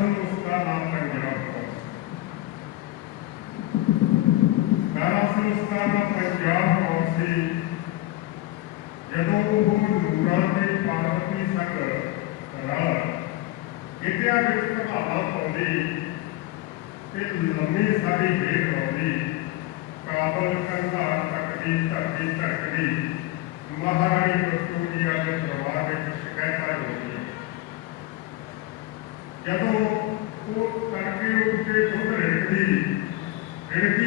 ہی اس کا نام لگ گیا پہلا سے اس کا نام پنجاب کون سی جدو وہ نورانی پارتی سنگ گیا کبھاوا پاؤنی لمبی ساری ویڑ آئی کابل کندھار تکتی دھرتی تکتی مہاراڑی وسطوں کے دربار میں شکایت آئی ہوئی جدو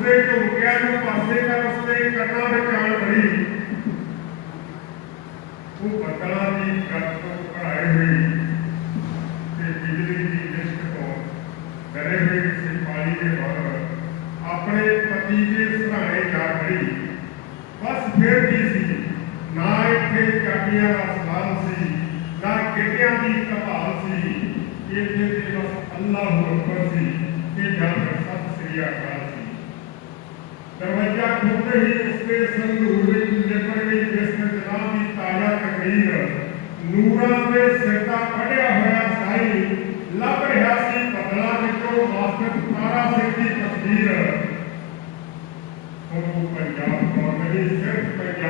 ਉਸਦੇ ਝੁਕਿਆ ਨੂੰ ਪਾਸੇ ਕਰ ਉਸਦੇ ਕੱਟਾਂ ਵਿਚਾਲ ਭਰੀ ਉਹ ਬਕਲਾ ਦੀ ਕੱਟੋਂ ਕਢਾਈ ਹੋਈ ਤੇ ਜਿਗਰੀ ਦੀ ਦਿਸ਼ਕ ਤੋਂ ਬਰੇ ਹੋਏ ਕਿਸੇ ਪਾਣੀ ਦੇ ਬਾਹਰ ਆਪਣੇ ਪਤੀ ਦੇ ਸਹਾਰੇ ਜਾ ਖੜੀ ਬਸ ਫਿਰ ਕੀ ਸੀ ਨਾ ਇੱਥੇ ਚਾਟੀਆਂ ਦਾ ਸਵਾਲ ਸੀ ਨਾ ਕਿੱਡਿਆਂ ਦੀ ਕਪਾਲ ਸੀ ਇਹ ਤੇ ਬਸ ਅੱਲਾਹੁ ਅਕਬਰ ਸੀ ਤੇ ਜਾ ਕੇ ਸਤਿ ਸ੍ਰੀ ਅਕਾਲ جب ٹھوکے ہی اس کے سندور میں جنگے پر گئی جس میں جناب کی تاجہ تقریر نورہ میں سردہ پڑے ہویا سائی لب رہا سی پتلا جکو آسکت پارا سکتی تصویر اور وہ پنجاب کا نہیں صرف پنجاب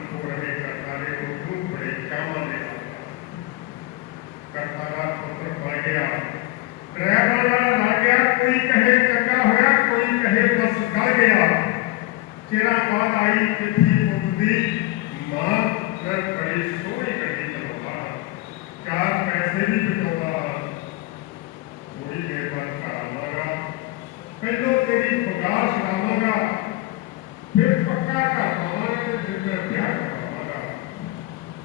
پھر پکا کا ہمارے جن میں پیار کرتا ہے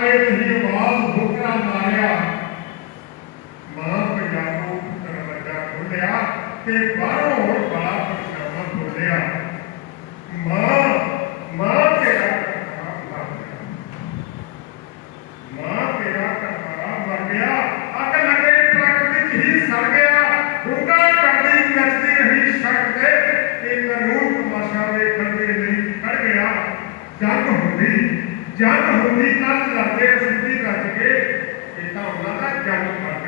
سارے دنی باز بھوکنا مایا ماں پہ جاتو پتر بچہ کھولیا کہ باروں اور باپ شامل کھولیا ماں ماں کے راکہ حرام بھر گیا ماں کے راکہ حرام بھر گیا اکل اگے ٹرکٹک ہی سر گیا بھوکا کردی نچتی نہیں شکتے کہ نروک مشاہ دے کردی نہیں کر گیا جاتو ہوتی ہے ya no fundí tanto la tierra sentí que, se que estamos hablando ya no para